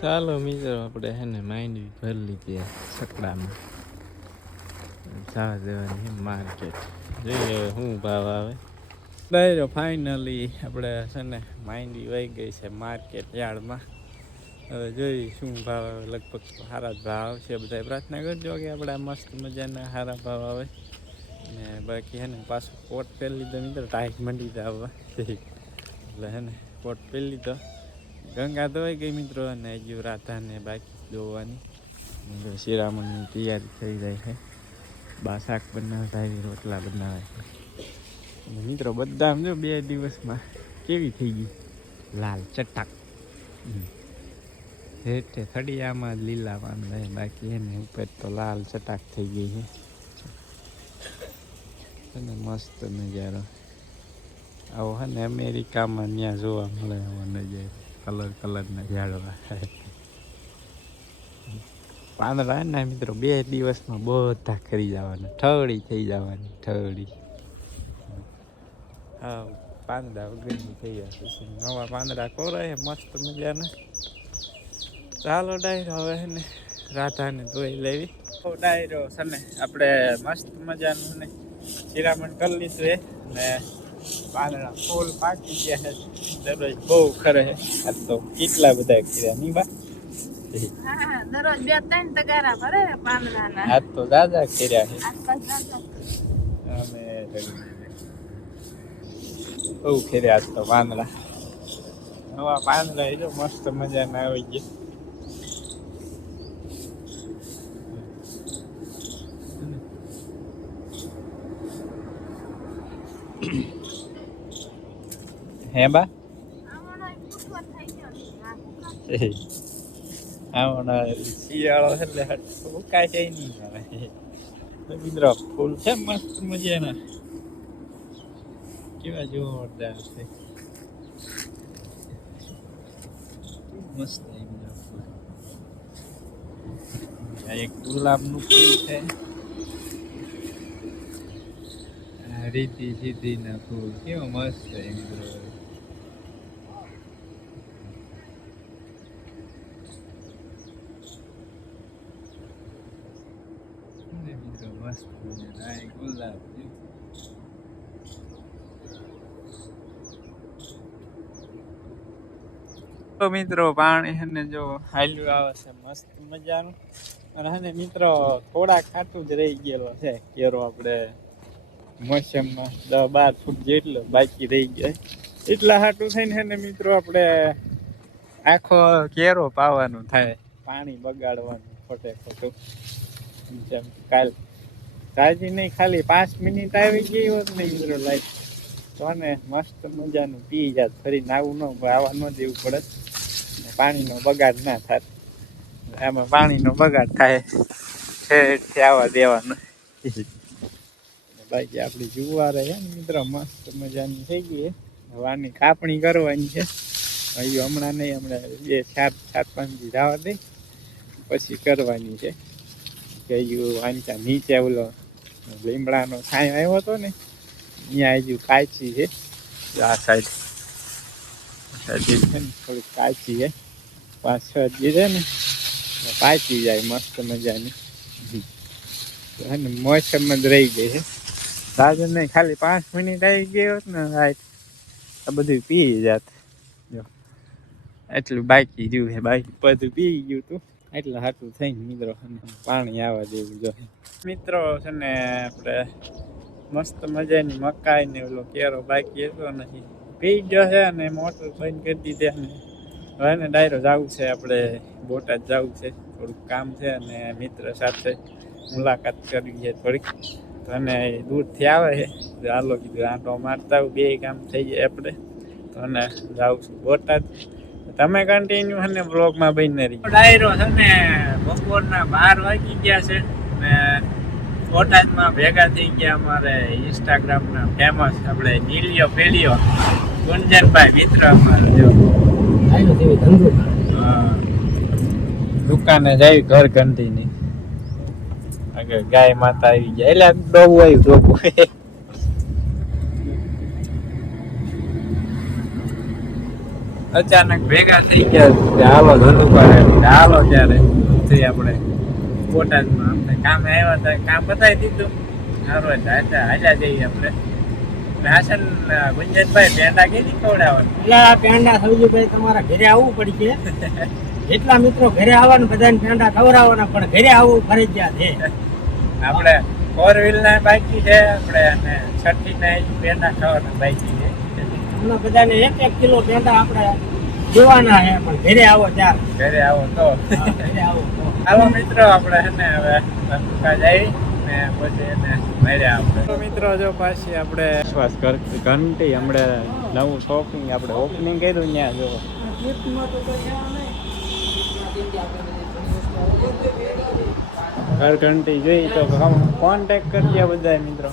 ચાલો મિત્રો આપણે હે ને માંડવી ભરી લીધી સકડામાં જવા દેવાની માર્કેટ જોઈએ હવે શું ભાવ આવે. ડાયરો ફાઇનલી આપણે છે ને માંડવી વહી ગઈ છે માર્કેટ યાર્ડમાં. હવે જોઈ શું ભાવ આવે. લગભગ સારા જ ભાવ આવશે. બધા પ્રાર્થના કરજો કે આપણે મસ્ત મજાના સારા ભાવ આવે. ને બાકી હે ને પાછું કોટ પહેરી લીધો મિત્રો. ટાઈટ મંડી તો આવવા એટલે હે ને કોટ પહેરી લીધો. ગંગા ધોવાઈ ગઈ મિત્રો. અને હજુ રાધાને બાકી ધોવાની. શિરામણની તૈયારી થઈ જાય છે. બા શાક બનાવતા આવી, રોટલા બનાવે છે મિત્રો. બધા જો 2 દિવસમાં કેવી થઈ ગઈ લાલ ચટાક. હેઠે થડિયામાં લીલા પાંદડા, બાકી એને ઉપર તો લાલ ચટાક થઈ ગઈ છે. અને મસ્ત નજારો આવો હે ને અમેરિકામાં ત્યાં જોવા મળે એવો નજારો. કલરના ઝાડવા પાંદડા ને મિત્રો 2 દિવસમાં બધા કરી જવાના. ઠળી થઈ જવાની ઠળી. હા પાંદડા વગરની થઈ જશે. નવા પાંદડા કોરાય મસ્ત મજાના. ચાલો ડાયરો હવે હે ને રાધાને ધોઈ લેવી. ડાયરો છે ને આપણે મસ્ત મજાનું ને શિરામણ કરી લીધું છે. ને પાંદડા ફૂલ પાકી ગયા છે. દરરોજ બહુ ખરે છે. આ તો કેટલા બધા કર્યા નહીં બા. દરરોજ 2-3 તગારા ભરે પાંદડાના. આજ તો દાદા કર્યા છે. અમે બહુ ખેર્યા આજ તો પાંદડા. નવા પાંદડા એ જો મસ્ત મજાના આવી ગયા. હે બા શિયાળો એટલે ઉકાય છે નહીં મિત્રો. ફૂલ છે મસ્ત મજાના. કેવા જોરદાર છે. મસ્ત એક ગુલાબનું ફૂલ છે. રીતિ સીધી ના ફૂલ કેવો મસ્ત છે મિત્રો. મસ્ત ગુલાબ તો મિત્રો પાણી હને જો હાલ્યું આવે છે મસ્ત મજાનું. અને હને મિત્રો થોડા ખાટું જ રહી ગયેલો છે કેરો. આપણે મોસમમાં 10-12 ફૂટ જેટલો બાકી રહી જાય. એટલા હાટું થઈને હે ને મિત્રો આપણે આખો કેરો પાવાનું થાય. પાણી બગાડવાનું ખોટે ખોટું. જેમ કાલ તાજી નહીં ખાલી 5 મિનિટ આવી ગઈ હોત ને મિત્રો લાઈટ તો ને મસ્ત મજાનું પી જાત. ફરી નાવું ન આવા ન દેવું પડે. પાણીનો બગાડ ના થાય. આમાં પાણીનો બગાડ થાય છે આવવા દેવાનું. બાકી આપણી જુવારે છે ને મિત્રો મસ્ત મજાની થઈ ગઈ. હવે આની કાપણી કરવાની છે. હજુ હમણાં નહીં, હમણાં 4-5 દી જવા દઈ પછી કરવાની છે. કે હજુ વાંચા નીચે ઓલો લીમડાનો છાંયો આવ્યો હતો ને ત્યાં હજુ કાચી છે. આ સાઈડ છે ને થોડીક કાચી છે. 5-6 દી છે ને પાકી જાય મસ્ત મજાની. મોસમ જ રહી ગઈ છે. તાજુ નહીં ખાલી 5 મિનિટ આવી ગઈ હોત ને રાઈટ આ બધું પી જાત. જો એટલું બાકી રહ્યું છે. બાકી બધું પી ગયું તું. એટલા હાટું થઈને મિત્રો પાણી આવવા દેવું જોઈએ. મિત્રો છે ને આપણે મસ્ત મજાની મકાઈ ને ઓલો કેરો બાકી હતો નથી પી ગયો છે. અને મોટર બંધ કરી દીધી. અને હવે ને ડાયરો જવું છે આપણે બોટાદ જવું છે. થોડુંક કામ છે અને મિત્ર સાથે મુલાકાત કરવી છે થોડીક. તો અને દૂરથી આવે છે તો હાલો કીધું આંટો મારતા 2 કામ થઈ જાય આપણે. તો અને જાઉં છું બોટાદ. તમે કન્ટિન્યુ અને બ્લોગમાં બની રહી. ડાયરો છે ને બપોરના 12 વાગી ગયા છે. ને બોટાદમાં ભેગા થઈ ગયા અમારે ઇન્સ્ટાગ્રામના ફેમસ આપણે નીલિયો પેલિયો ગુંજનભાઈ મિત્ર અમારો. જો દુકાને જાય ઘર ઘંટીની આગળ ગાય માતા આવી ગયા. એટલે ડોબું આવ્યું ડોબું. અચાનક ભેગા થઈ ગયા કે હાલો ધંધો કરે હાલો ત્યારે જઈ આપણે બોટાદમાં આપણે કામે આવ્યા હતા કામ બતાવી દીધું સારું હાલ્યા જઈએ આપણે હાસન ગુંજનભાઈ પેંડા કેથી ખવડાવવાનું પેલા પેંડા સવજીભાઈ તમારા ઘરે આવવું પડશે જેટલા મિત્રો ઘરે આવવાના બધાને પેંડા ખવડાવવાના પણ ઘરે આવવું ફરજિયાત છે આપણે 4 વ્હીલ ના બાકી છે આપણે અને 6 ના પેંડા ખાવાના બાકી છે અમને બધાને 1-1 કિલો પેંડા આપણે દેવાના છે પણ ઘરે આવો ત્યાર ઘરે આવો તો ઘરે આવો તો હાલો મિત્રો આપણે છે ને હવે ટૂંકા જઈ ને પછી એને મળ્યા આપણે તો મિત્રો જો પાછી આપણે વિશ્વાસ ઘંટી હમણાં નવું શોપિંગ આપણે ઓપનિંગ કર્યું ત્યાં જો ઘર ઘંટી જોઈ તો કોન્ટેક્ટ કરીએ બધા મિત્રો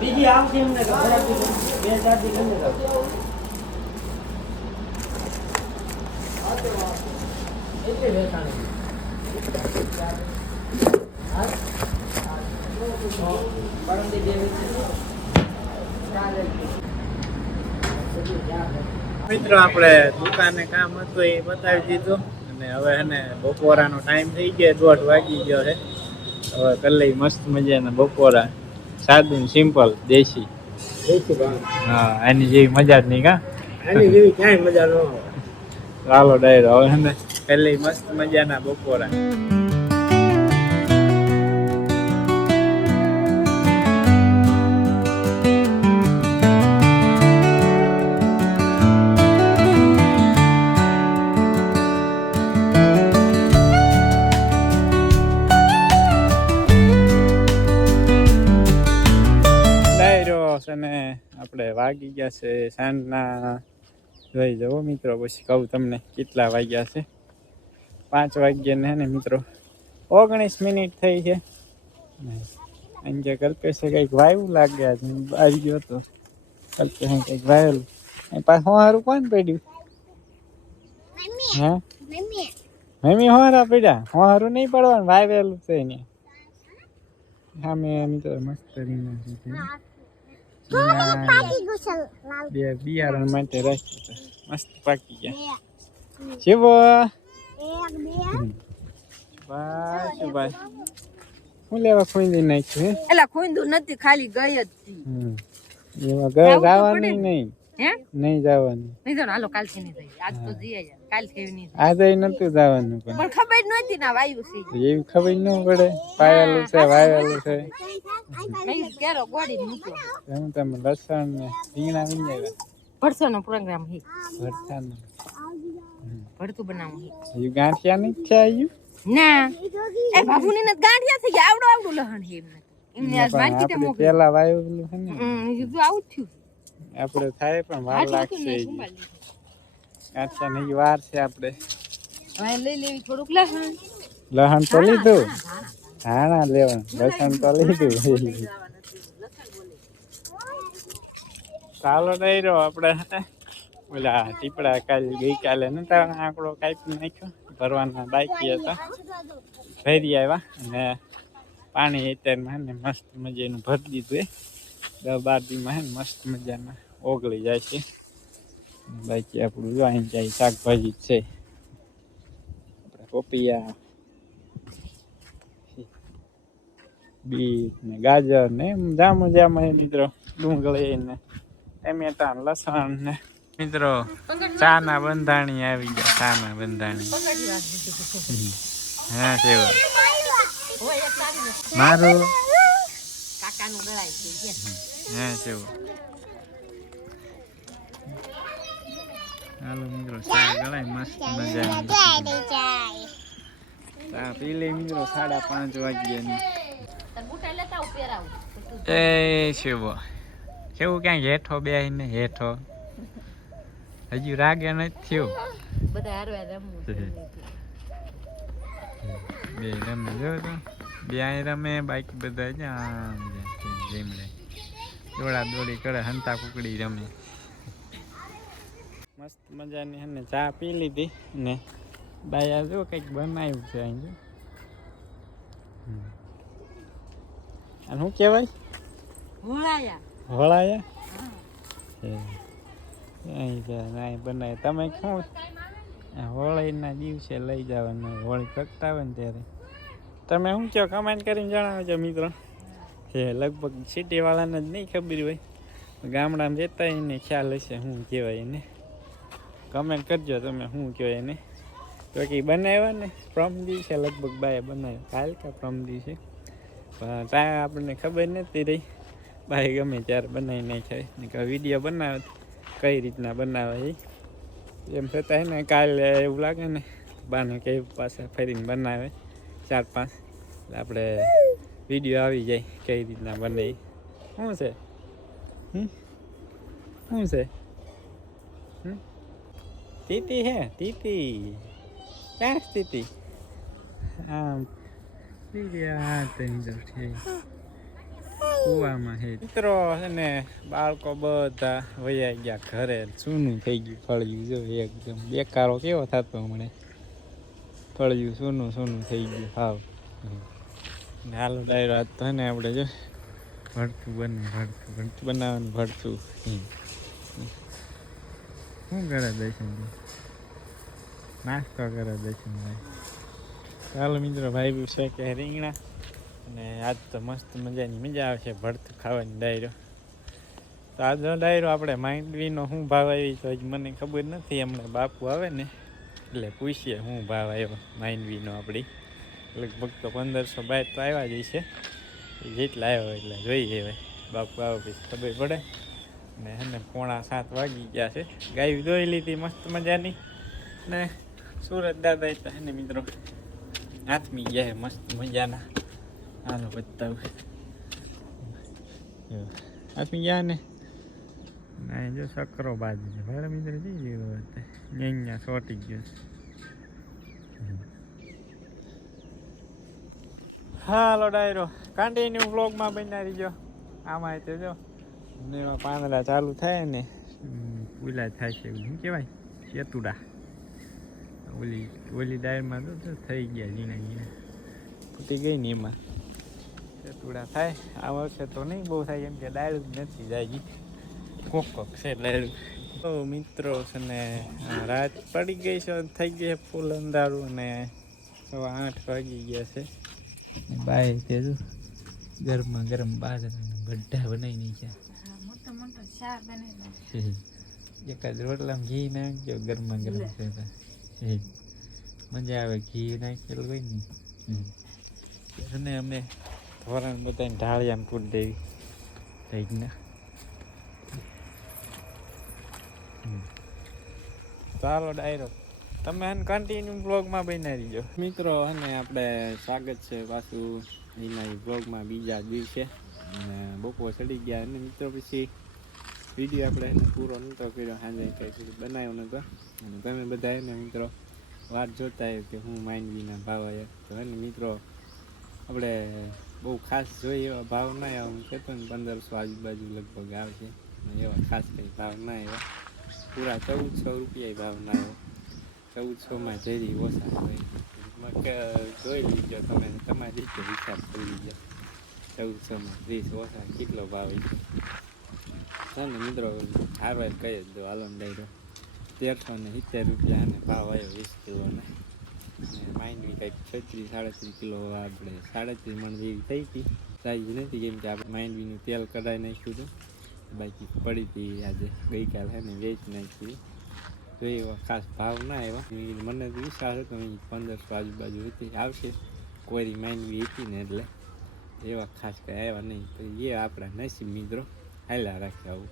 બીજી આવશે એમને બે ચાર દી ગમે એટલે વેચાણી મિત્રો આપણે દુકાને કામ હતું એ બતાવી દીધું અને હવે એને બપોરાનો ટાઈમ થઈ ગયો 1:30 વાગી ગયો છે હવે કરી લઈ મસ્ત મજાના બપોરા સાદું સિમ્પલ દેશી હા એની જેવી મજા જ નહીં કા આની જેવી ક્યાંય મજા ન આવે ચાલો ડાયરો હવે એને કરી લઈ મસ્ત મજાના બપોરા અને આપણે વાગી ગયા છે સાંજના જોઈ જવો મિત્રો પછી કહું તમને કેટલા વાગ્યા છે 5 વાગ્યા ને મિત્રો 19 મિનિટ થઈ છે અંજે કલ્પેશે કંઈક વાયુ લાગ્યા છે આવી ગયો તો કલ્પેશે કંઈક વાયેલું પાછું સારું કોણ પડ્યું હા મમ્મી હોરા પડ્યા સારું નહીં પડવાનું વાવેલું છે ને હા મેં મિત્રો મસ્ત બિયારણ માટે રાખ્યું મસ્ત પાકી ગયા શિવો ભાઈ શું લેવા ખોઈ નાખ્યું એલા ખોઈંદું નથી ખાલી ગઈ જ હતી એમાં ઘર જવાનું નહીં હે નહીં જવાનું નહીં જવાનું હાલો કાલથી નહીં થઈ આજ તો જઈએ કાલ થી નહીં આજે નતું જવાનું પણ ખબર જ નહોતી ના વાયુ છે એવી ખબર ન પડે પાયેલું છે વાયેલું છે નહીં કેરો ગોડી મૂક્યો એમ તમે લસણ ને રીંગણા વીંજાવ્યા ભરસોનો પ્રોગ્રામ હે ભરતાનો ભરતું બનાવું હે એ ગાંઠિયા નહીં છે આવ્યું ના એ બાબુની ને ગાંઠિયા થઈ ગયા આવડું લહણ હે એમને આજ માર્કેટે મોકલી પેલા વાયેલું છે ને જો આવું થયું આપણે થાય પણ વાર લાગશે ગાંઠિયા ની વાર છે આપણે હવે લઈ લેવી થોડુંક લહણ લહણ તો લીધું ધાણા લેવાનું લસણ તો લીધું ચાલો નહીં રહ્યો આપણે ઓલા ટીપડા ગઈકાલે નતા આંકડો કાપી નાખ્યો ભરવાના બાકી હતા ભરી આવ્યા અને પાણી અત્યારમાં ને મસ્ત મજાનું ભરી દીધું 10-12 દીમાં હે મસ્ત મજાના ઓગળી જાય છે બાકી આપણું જો અહીં જાય શાકભાજી છે આપણે પોપિયા બીટ ને ગાજર ને એમ જામું મિત્રો ડુંગળી ને ટમેટા લસણ ને મિત્રો ચા ના બંધાણી આવી ગયા ચા ના બંધાણી હા સેવા મારું કાકાનું ગળાય છે હા સેવા હાલો મિત્રો ચા ગળાય મસ્ત મજાની ચા પી લે મિત્રો 5:30 વાગ્યાની એ શિવો કેવું ક્યાંક હેઠો બેહીને હેઠો હજુ રાગે નથી થયું બધા હારવા રમવું બે રમે જો તો બે અહીં રમે બાકી બધા જ આમ જેમડે દોડા દોડી કરે હંતા કુકડી રમે મસ્ત મજાની હે ને ચા પી લીધી ને બાયા જો કંઈક બનાવ્યું છે અહીં જો અને શું કહેવાય ભોળાયા વળાયા અહીં બનાવે તમે શું હોળીના દિવસે લઈ જવાના હોળી કરતા હોય ને ત્યારે તમે શું કહો કમેન્ટ કરીને જણાવજો મિત્રો કે લગભગ સિટીવાળાને જ નહીં ખબર હોય ગામડામાં રહેતા એને ખ્યાલ હશે શું કહેવાય એને કમેન્ટ કરજો તમે શું કહો એને તો કે બનાવ્યા ને પ્રમ દિવસે લગભગ બાએ બનાવ્યો કાલ કે પ્રમ દિવસે પણ ત્યાં આપણને ખબર નથી રહી બાએ ગમે ત્યારે બનાવી નાખાય ને કે વિડીયો બનાવે કઈ રીતના બનાવે એમ છતાં ને કાલે એવું લાગે ને બાને કે પાછા ફરીને બનાવે 4-5 એટલે આપણે વિડીયો આવી જાય કઈ રીતના બને શું છે શું છે તીતી હે તીતી ક્યાં તીતી આમ કુવામાં હે મિત્રો છે ને બાળકો બધા વૈયા ગયા ઘરે સૂનું થઈ ગયું ફળિયું જો એકદમ બેકારો કેવો થતો હમણે ફળિયું સૂનું થઈ ગયું હાવ ને હાલો ડાયરો આજ તો ને આપણે જો ભરતું બનાવવાનું ભરતું શું કરે દર્શનભાઈ નાસ્તો કરે દર્શનભાઈ ચાલો મિત્રો ભાઈ છે કે રીંગણા અને આજ તો મસ્ત મજાની મજા આવશે ભરતું ખાવાની ડાયરો તો આજનો ડાયરો આપણે માંડવીનો શું ભાવ આવી તો હજી મને ખબર નથી હમણાં બાપુ આવે ને એટલે પૂછીએ શું ભાવ આવ્યો માંડવીનો આપણી લગભગ તો 1500 બાય તો આવ્યા જ છે જેટલા આવ્યો એટલે જોઈએ હવે બાપુ આવે પછી ખબર પડે ને એને 6:45 વાગી ગયા છે ગાયું દોઈ લીધી મસ્ત મજાની ને સુરત દાદા હતા એને મિત્રો હાથમી ગયા મસ્ત મજાના હાલો બતાવું હાથમી ગયા ને ના જો સકરો બાજુ છે ભાઈ મિત્રો જઈ ગયો અહીંયા સોટી ગયો હાલો ડાયરો કન્ટિન્યુ વ્લોગમાં બનાવી જો આમાં તો જો ને એમાં પાંદડા ચાલુ થાય ને પૂલા થાય છે એવું શું કહેવાય ચેતુડા ઓલી ડાયરમાં તો થઈ ગયા ઝીણા ફૂટી ગઈ ને એમાં ચેતુડા થાય આ વર્ષે તો નહીં બહુ થાય કેમ કે ડાયરું જ નથી જાય કોક છે ડાયરું તો મિત્રો છે ને રાત પડી ગઈ છે થઈ ગઈ ફૂલ અંધારું અને 8:15 વાગી ગયા છે બાય તે જો ગરમા ગરમ બાજરાના ગઢ્ઢા બનાવી નાખ્યા એકાદ રોટલામાં ઘી નાખજો ગરમા ગરમ છે મજા આવે ઘી નાખેલું હોય ને અમે ધોરણ બધાને ઢાળિયામાં પૂરી દેવી થઈ ને ચાલો ડાયરો તમે એને કન્ટિન્યુ બ્લોગમાં બનાવી દો મિત્રો અને આપણે સ્વાગત છે પાછું એના બ્લોગમાં બીજા દિવસે અને બપોર ચડી ગયા અને મિત્રો પછી વિડીયો આપણે એને પૂરો નહોતો કર્યો સાંજે કંઈ બનાવ્યો નહોતો અને તમે બધા એને મિત્રો વાત જોતા હોય કે હું માંડવીના ભાવ આવ્યા તો એને મિત્રો આપણે બહુ ખાસ જોઈએ એવા ભાવ ના આવ્યા હું કહેતો ને 1500 આજુબાજુ લગભગ આવશે એવા ખાસ કંઈ ભાવ ના આવ્યા પૂરા 1400 રૂપિયા ભાવ ના આવ્યો 1400માં જેરી ઓછા હોય જોઈ લીજો તમે તમારી રીતે વિચાર કરી લીજો 1400માં 20 ઓછા કેટલો ભાવ છે ને મિત્રો આવે કહી જ દો હાલો ડાયરો 1370 રૂપિયા અને ભાવ આવ્યો 20 કિલોને અને માંડવી કંઈક 36-37 કિલો આપણે 37 મણ જેવી થઈ હતી સાઈઝ નથી કેમ કે આપણે માંડવીનું તેલ કઢાઈ નાખ્યું હતું બાકી પડી હતી આજે ગઈકાલ છે ને વેચી નાખી તો એવા ખાસ ભાવ ના આવ્યા મને તો વિશ્વાસ હતો 1500 આજુબાજુ હતી આવશે કોરી માંડવી હતી ને એટલે એવા ખાસ કંઈ આવ્યા નહીં તો એ આપણા નસીબ મિત્રો હાલ્યા રાખે આવું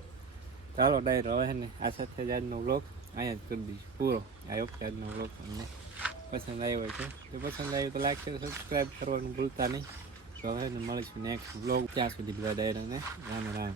ચાલો ડાયરો હવે ને આ સાથે જ આજનો બ્લોગ અહીંયા જ કરી દઈશું પૂરો આ વખતે આજનો બ્લોગ તમને પસંદ આવ્યો છે તો પસંદ આવ્યો તો લાઈક કરો સબસ્ક્રાઈબ કરવાનું ભૂલતા નહીં તો હવે મળીશું નેક્સ્ટ બ્લોગ ત્યાં સુધી બધા ડાયરોને રામ રામ.